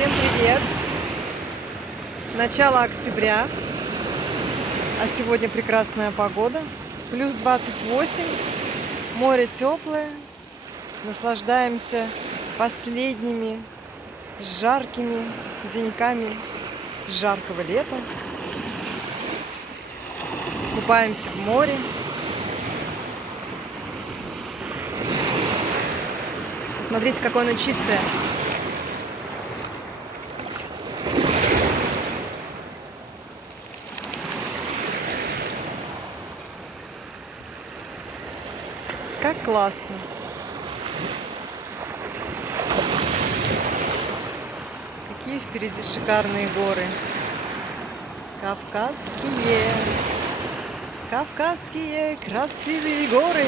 Всем привет! Начало октября, а сегодня прекрасная погода, плюс 28, море теплое, наслаждаемся последними жаркими деньками жаркого лета, купаемся в море. Посмотрите, какое оно чистое. Как классно! Какие впереди шикарные горы! Кавказские красивые горы!